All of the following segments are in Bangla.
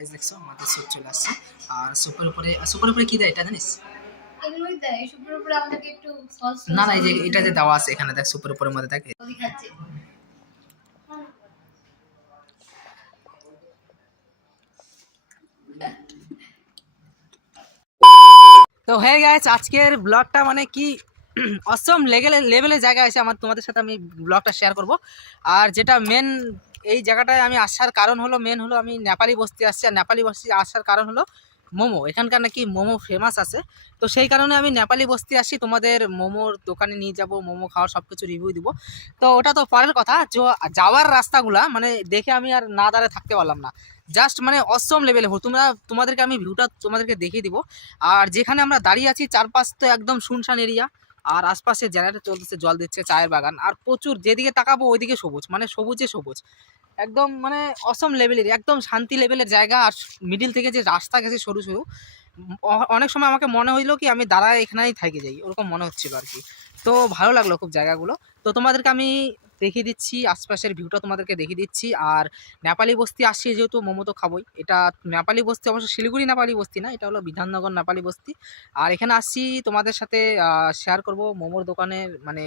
দেখছো আমাদের স্যুপ চলে আসছে। আর স্যুপের উপরে কি দেয় এটা জানিস? এগুলোই দেয় সুপের উপরে আমাদেরকে একটু সস না না, এই যে এটা যে দেওয়া আছে এখানে দেখ, স্যুপের উপরের মধ্যে থাকে। ওদি খাচ্ছে। তো হ্যাঁ গাইস, আজকের ব্লগটা মানে কি অসম লেভেলের জায়গায় এসে তোমাদের সাথে আমি ব্লগটা শেয়ার করব। আর যেটা মেন এই জায়গাটায় আমি আসার কারণ হলো, মেন হলো আমি নেপালি বস্তি আসছি। আর নেপালি বস্তি আসার কারণ হলো মোমো, এখানকার নাকি মোমো ফেমাস আছে। তো সেই কারণে আমি নেপালি বস্তি আসি, তোমাদের মোমোর দোকানে নিয়ে যাব, মোমো খাওয়ার সব কিছু রিভিউ দিব। তো ওটা তো পরের কথা, যাওয়ার রাস্তাগুলা মানে দেখে আমি আর না দাঁড়িয়ে থাকতে পারলাম না। জাস্ট মানে অসম লেভেলে তোমাদেরকে আমি ভিউটা তোমাদেরকে দেখিয়ে দিব। আর যেখানে আমরা দাঁড়িয়ে আছি চারপাশ তো একদম শুনশান এরিয়া। আর আশপাশে জেনারেটর চলতেছে, জল দিচ্ছে, চায়ের বাগান, আর প্রচুর যেদিকে তাকাবো ওইদিকে সবুজ, মানে সবুজে সবুজ। একদম মানে অসম লেভেলের, একদম শান্তি লেভেলের জায়গা। আর মিডিল থেকে যে রাস্তা গেছে সরু সরু, অনেক সময় আমাকে মনে হইলো কি আমি দাঁড়ায় এখানেই থেকে যাই, ওরকম মনে হচ্ছিল আর কি। তো ভালো লাগলো খুব জায়গাগুলো। তো তোমাদেরকে আমি দেখিয়ে দিচ্ছি, আশপাশের ভিউটা তোমাদেরকে দেখিয়ে দিচ্ছি। আর নেপালি বস্তি আসছি যেহেতু মোমো তো খাবোই। এটা নেপালি বস্তি, অবশ্য শিলিগুড়ি নেপালি বস্তি না, এটা হলো বিধাননগর নেপালি বস্তি। আর এখানে আসছি তোমাদের সাথে শেয়ার করব মোমোর দোকানের, মানে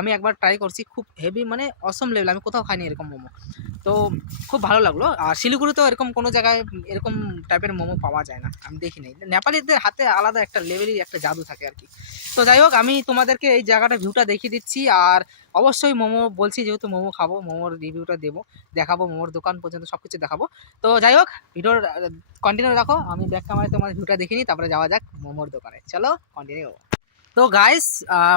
আমি একবার ট্রাই করছি, খুব হেভি মানে অসম লেভেল, আমি কোথাও খাইনি এরকম মোমো। তো খুব ভালো লাগলো। আর শিলিগুড়িতেও এরকম কোনো জায়গায় এরকম টাইপের মোমো পাওয়া যায় না, আমি দেখিনি। নেপালিদের হাতে আলাদা একটা লেভেলেরই একটা জাদু থাকে আর কি। তো যাই হোক, আমি তোমাদেরকে এই জায়গাটা ভিউটা দেখিয়ে দিচ্ছি। আর অবশ্যই মোমো বলছি, যেহেতু মোমো খাবো, মোমোর রিভিউটা দেখাবো, মোমোর দোকান পর্যন্ত সব কিছু দেখাবো। তো যাই হোক, ভিডিওর কন্টিনিউ রাখো, আমি ব্যাক ক্যামেরায় তোমার ভিউটা দেখে নিই, তারপরে যাওয়া যাক মোমোর দোকানে। চলো কন্টিনিউ। তো গাইস,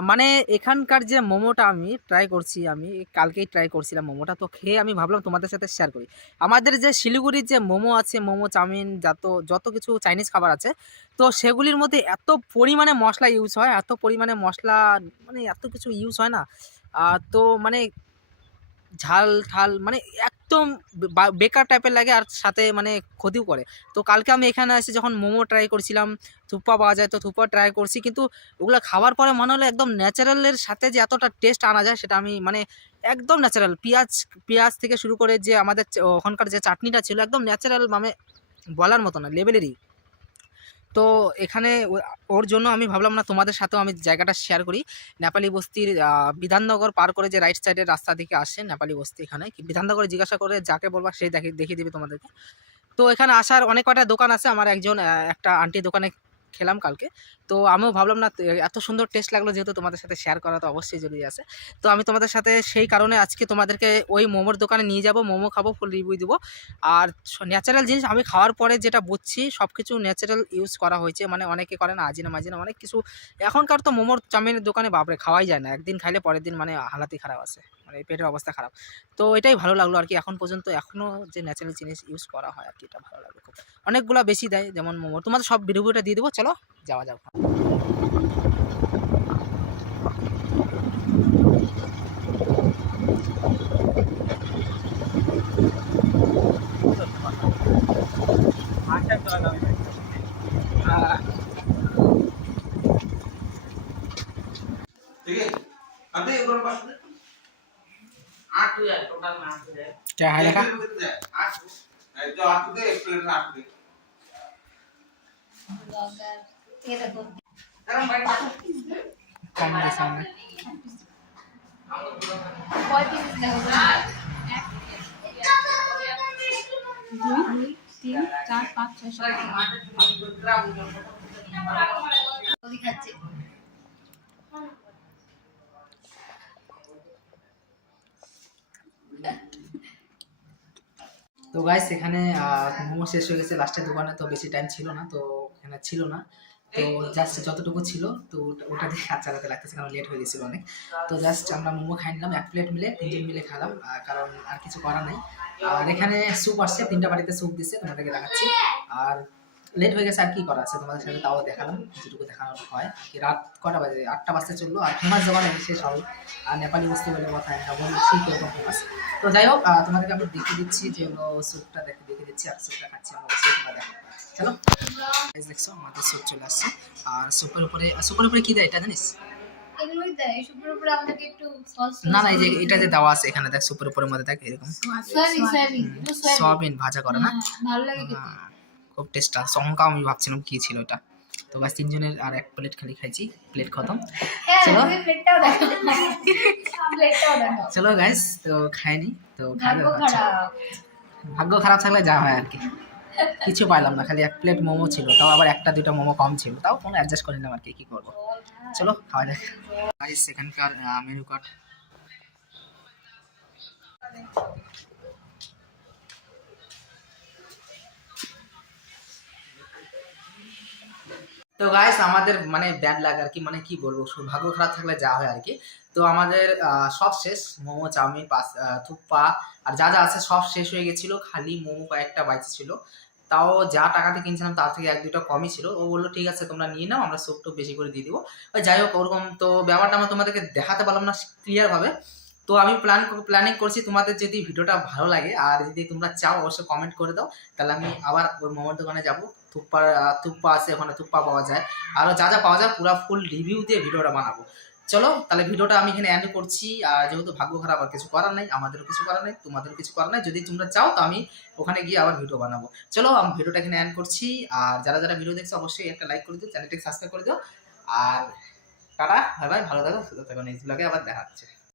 মানে এখানকার যে মোমোটা আমি ট্রাই করছি, আমি কালকেই ট্রাই করছিলাম মোমোটা, তো খেয়ে আমি ভাবলাম তোমাদের সাথে শেয়ার করি। আমাদের যে শিলিগুড়ির যে মোমো আছে, মোমো চাউমিন, যত যত কিছু চাইনিজ খাবার আছে, তো সেগুলির মধ্যে এত পরিমাণে মশলা ইউজ হয়, এত পরিমাণে মশলা, মানে এত কিছু ইউজ হয় না। তো মানে ঝাল ঠাল মানে একদম বেকার টাইপের লাগে, আর সাথে মানে ক্ষতিও করে। তো কালকে আমি এখানে এসে যখন মোমো ট্রাই করছিলাম, থুপ্পা পাওয়া যায় তো থুপ্পা ট্রাই করছি, কিন্তু ওগুলো খাওয়ার পরে মনে হলো একদম ন্যাচারালের সাথে যে এতটা টেস্ট আনা যায় সেটা আমি মানে একদম ন্যাচারাল। পেঁয়াজ পেঁয়াজ থেকে শুরু করে যে আমাদের ওখানকার যে চাটনিটা ছিল, একদম ন্যাচারাল, মানে বলার মতো না লেভেলেরই। তো এখানে ওর জন্য আমি ভাবলাম না তোমাদের সাথেও আমি জায়গাটা শেয়ার করি। নেপালি বস্তির বিধাননগর পার করে যে রাইট সাইডের রাস্তা দিকে আসে নেপালি বস্তি, এখানে বিধাননগরে জিজ্ঞাসা করে যাকে বলবা সেই দেখিয়ে দিবে তোমাদেরকে। তো এখানে আসার অনেক কয়টা দোকান আছে, আমার একজন একটা আন্টি দোকানে খেলাম কালকে। তো আমিও ভাবলাম না, এত সুন্দর টেস্ট লাগলো যেহেতু তোমাদের সাথে শেয়ার করা তো অবশ্যই জরুরি আছে। তো আমি তোমাদের সাথে সেই কারণে আজকে তোমাদেরকে ওই মোমোর দোকানে নিয়ে যাব, মোমো খাবো, ফুল রিভিউ দিব। আর ন্যাচারাল জিনিস আমি খাওয়ার পরে যেটা বুঝছি, সব কিছু ন্যাচারাল ইউজ করা হয়েছে, মানে অনেকে করে না আজিনা মাজিনা অনেক কিছু। এখনকার তো মোমোর চাউমিনের দোকানে বাপরে খাওয়াই যায় না, একদিন খাইলে পরের দিন মানে হালাতই খারাপ আছে, মানে পেটের অবস্থা খারাপ। তো এটাই ভালো লাগলো আর কি, এখন পর্যন্ত এখনও যে ন্যাচারাল জিনিস ইউজ করা হয় আর কি, এটা ভালো লাগলো খুব। অনেকগুলো বেশি দেয় যেমন মোমো, তোমাদের সব রিভিউটা দিয়ে দেবো, চলো যাওয়া যাক। क्या है देखा? ये देखो कम के सामने কয় পিস দেখো দুই তিন চার পাঁচ ছয় সাত ওদি খাচ্ছে। তো গাইস, এখানে মোমো শেষ হয়ে গেছে লাস্টের দোকানে, তো বেশি টাইম ছিল না, তো এখানে ছিল না। তো জাস্ট যতটুকু ছিল তো ওটা দিয়ে হাত চালাতে লাগতেছে, কারণ লেট হয়ে গেছিলো অনেক। তো জাস্ট আমরা মোমো খাই নিলাম, এক প্লেট মিলে তিনজন মিলে খেলাম, কারণ আর কিছু করার নাই। আর এখানে স্যুপ আসছে, 3টা বাড়িতে স্যুপ দিচ্ছে, তোমাদেরকে দেখাচ্ছি। আর লেট হয়ে গেছে, আর কি করা আছে তোমাদের সাথে তাও দেখালাম, যেটুকু দেখানো হয় কি। রাত কটা বাজে, 8টা বাজতে চললো। আর ফেমাস দোকানে শেষ হবে, আর নেপালি বস্তি বলে কথা, শিল্প এরকম ফেমাস। তো যাই হোক, তোমাদেরকে আমি দেখিয়ে দিচ্ছি যে হলো স্যুপটা দেখিয়ে দিচ্ছি, আর স্যুপটা খাচ্ছি আমরা, অবশ্যই তোমরা দেখো। চলো দেখছো আমাদের স্যুপ চলে আসছে। আর স্যুপের উপরে কি দেয় এটা জানিস? এগুলোই দেয় সুপের উপরে আমাদেরকে একটু সস না না, এই যে এটা যে দেওয়া আছে এখানে দেখ, সুপের উপরের মধ্যে দেখ এরকম সয়াবিন সয়াবিন ভাজা করে না, ভালো লাগে খেতে হ্যাঁ, খুব টেস্ট। আর শঙ্কা আমি ভাবছিলাম কি ছিল এটা। তো গাছ তিনজনের আর এক প্লেট খালি খাইছি, প্লেট খতম। হ্যাঁ চলো। তুমি প্লেটটাও দেখো প্লেটটাও দেখো চলো গাইস, তো খাইনি তো খাবে। ভাগ্য খারাপ ভাগ্য খারাপ থাকলে যা হয় আর কি, কিছু পাইলাম না, খালি এক প্লেট মোমো ছিল, তাও আবার একটা দুটো মোমো কম ছিল, তাও কোনো অ্যাডজাস্ট করে নিলাম আর কি, কি করবো। চলো খাওয়া যাক গাইস, এখানকার মেনু কার্ড। তো গাইস আমাদের মানে ব্যাড লাগ আর কি, মানে কি বলবো, ভাগ্য খারাপ থাকলে যা হয় আর কি। তো আমাদের সব শেষ, মোমো চাউমিন থুপ্পা আর যা যা আছে সব শেষ হয়ে গেছিল, খালি মোমো কয়েকটা বাইচে ছিল, তাও যা টাকাতে কিনছিলাম তার থেকে এক দুটো কমই ছিল। ও বললো ঠিক আছে তোমরা নিয়ে নাও, আমরা স্যুপ টুপ বেশি করে দিয়ে দিবো। ওই যাই হোক ওরকম তো ব্যাপারটা আমরা তোমাদেরকে দেখাতে পারলাম না ক্লিয়ার ভাবে। তো আমি প্ল্যানিং করছি, তোমাদের যদি ভিডিওটা ভালো লাগে আর যদি তোমরা চাও অবশ্যই কমেন্ট করে দাও, তাহলে আমি আবার ওই মোমোর দোকানে যাবো। থুপ্পা আছে ওখানে, থুপ্পা পাওয়া যায়, আরও যা যা পাওয়া যায় পুরো ফুল রিভিউ দিয়ে ভিডিওটা বানাবো। চলো তাহলে ভিডিওটা আমি এখানে এন্ড করছি। আর যেহেতু ভাগ্য খারাপ আর কিছু করার নাই, আমাদেরও কিছু করার নাই, তোমাদেরও কিছু করার নাই, যদি তোমরা চাও তো আমি ওখানে গিয়ে আবার ভিডিও বানাবো। চলো আমি ভিডিওটা এখানে এন্ড করছি। আর যারা যারা ভিডিও দেখছো অবশ্যই একটা লাইক করে দিও, চ্যানেলটাকে সাবস্ক্রাইব করে দিও। আর টাটা, বাই বাই, ভালো থাকো, সুস্থ থাকো, নেক্সট ব্লগে আবার দেখা হচ্ছে।